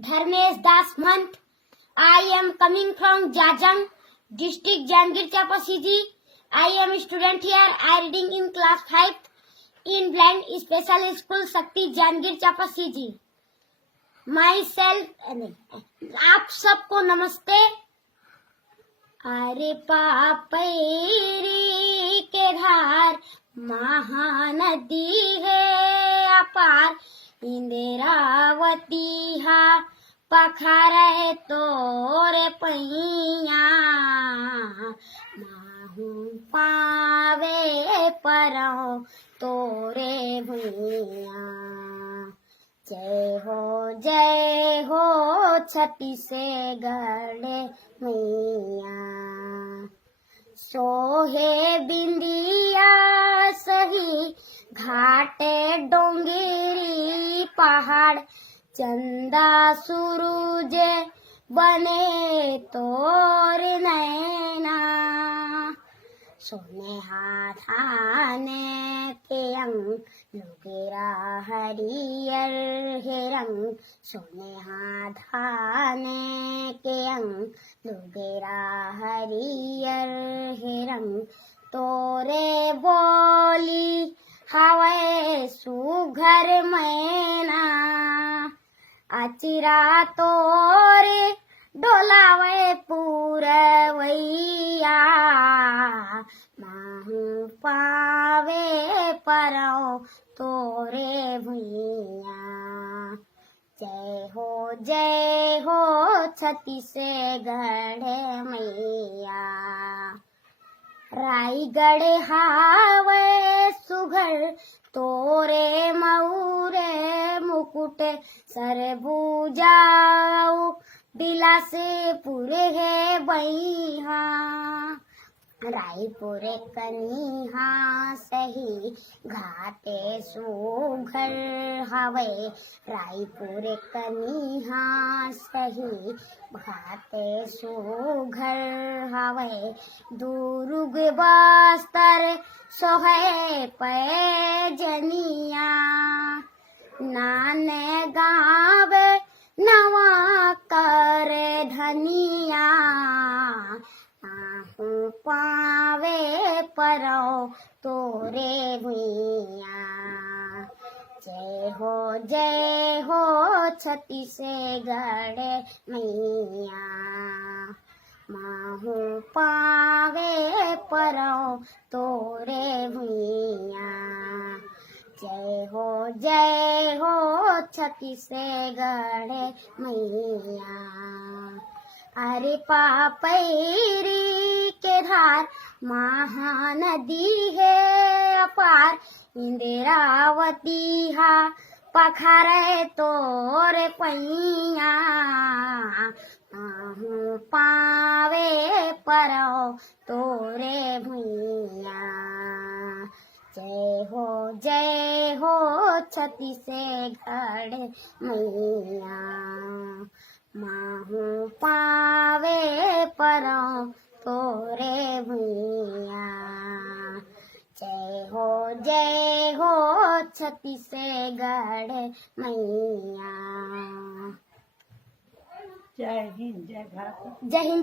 Dharmesh Das Mant. I am coming from Jajang, district Jangir Chapa City. I am a student here. I reading in class 5 in Blind Special School Sakti Jangir Chapa City. Myself, आप सबको नमस्ते। अरे पापैरी के धार महानदी है अपार, इंदिरावती हा पखारे तोरे पैया, माहू पावे परौ तोरे भैया। जय हो छत्तीसगढ़ मैया। सोहे बिंदिया सही घाटे डोंगरी पहाड़, चंदा सूरज बने तोर नैना। सोने हाथाने के अंग लुगेरा हरियर हे रंग, सोने हाथाने के अंग लुगेरा हरियर हे रंग। तोरे बोली हवे सुघर मैना, अचिरा तोरे डोलावे पूरवैया, माहू पावे परौ तोरे भैया। जय हो छत्तीसगढ़ मैया। रायगढ़ हावे सुघर तोरे मऊरे मुकुट, सरबूजाऊ बिलासपुर है बैहा। रायपुर कनिहा सही घाटे सुघर हवे, रायपुर कनिहा सही घाटे सुघर हवे। दुर्ग बस्तर सोहे पैजनिया, नाने गावे नवा कर धनिया, पावे परौ तोरे भैया। जय हो छत्तीसगढ़ मैया। माहू पावे परौ तोरे भैया। जय हो छत्तीसगढ़ मैया। अरे पापैरी के धार महानदी है अपार, इंदिरावती हा पखारे तोरे पैया, माहू पावे परौ तोरे भैया। जय हो छत्तीसगढ़ मैया। माहू पावे परौ तोरे भैया। जय हो छत्तीसगढ़ मैया। जय हिंद जय भारत। जय हिंद।